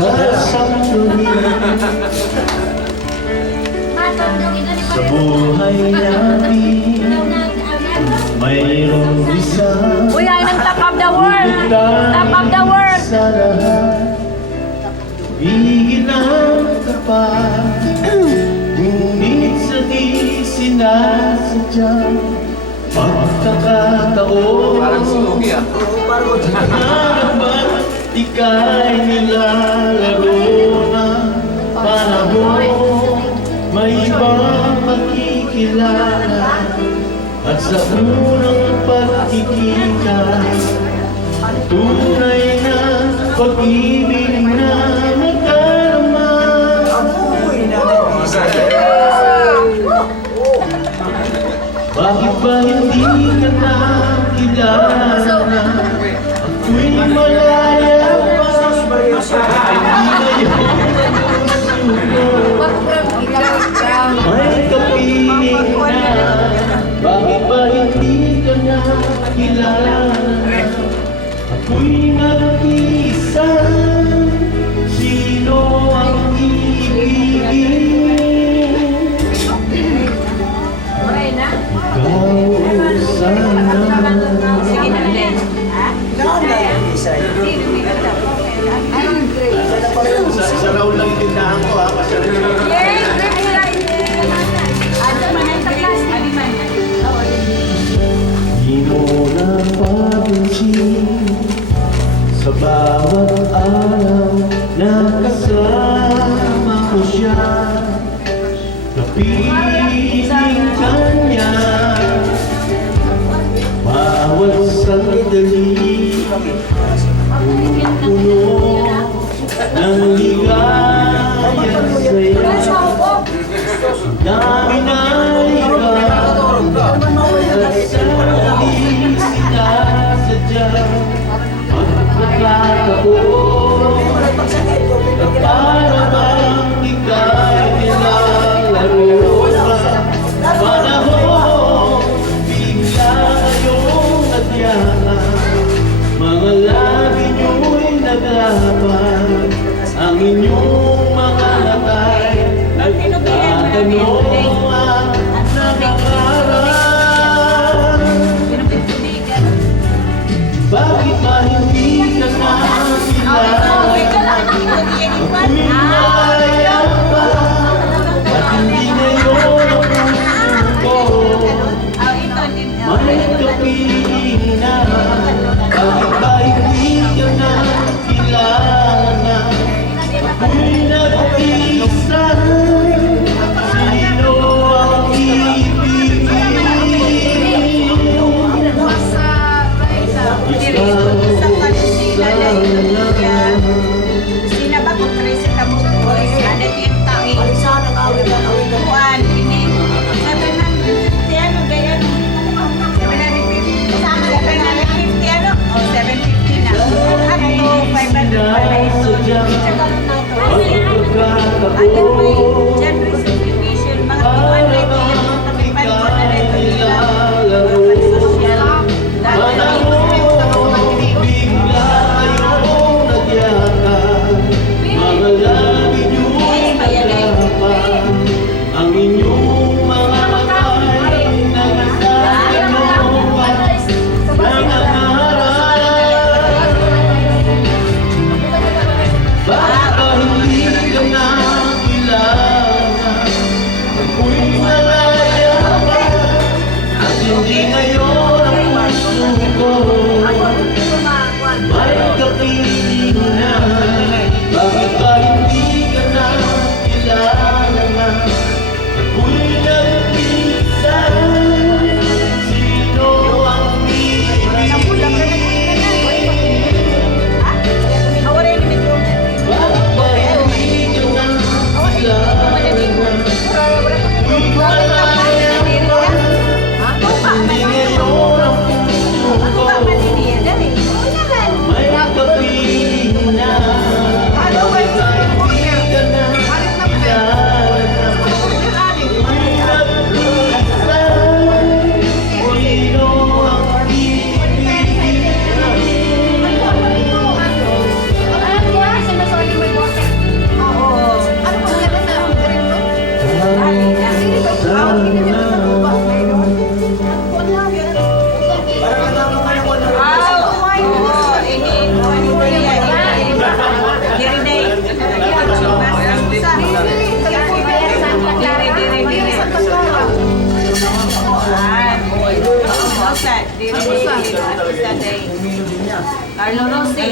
sa sangguni. Sa buhay namin mayroong isa. Uy, ay ng Top of the World! Top of the World! Sa lahat bigin ang tapat, ngunit sa di sinasadya pagkakataon. Parang sugi ah. Harapan ika'y nilalaro ng panahon, may ibang makikilala. At sa unang pagkikita, tunay na pag-ibig na nadarama. Bakit ba hindi ka na kilala? Ako'y malaya pa, hindi na yun. May kapiling na. Bakit ba hindi ka na kilala? Ako'y nag-iisa. Sino ang iibigin? Ikaw sana. Sa raw lang yung tindahan ko ha. Sino na papansin sa bawat araw na kasama ko siya? Kapiling kanya bawat sandali, puno ng ligaya sa'yo. Dami na ikaw at sa di sinasadya pagkakataon, at para bang ika'y nilalaro sa panahon, bigla kayong nadyaka, mga labi nyo'y naglapan, ang inyong mga latay nagtatanong at nakakaraan. Bakit ba hindi ka na kilala? Ako'y malaya pa, at hindi ngayon ang puso ko may kapiling na. Bakit ba hindi ka na kilala? Ako'y nag-iisa. Sino ang ibigin? Ang inyong mga matay nagtatanong at nangangarap. Baka hindi ka na kilala? Carlo Rossi.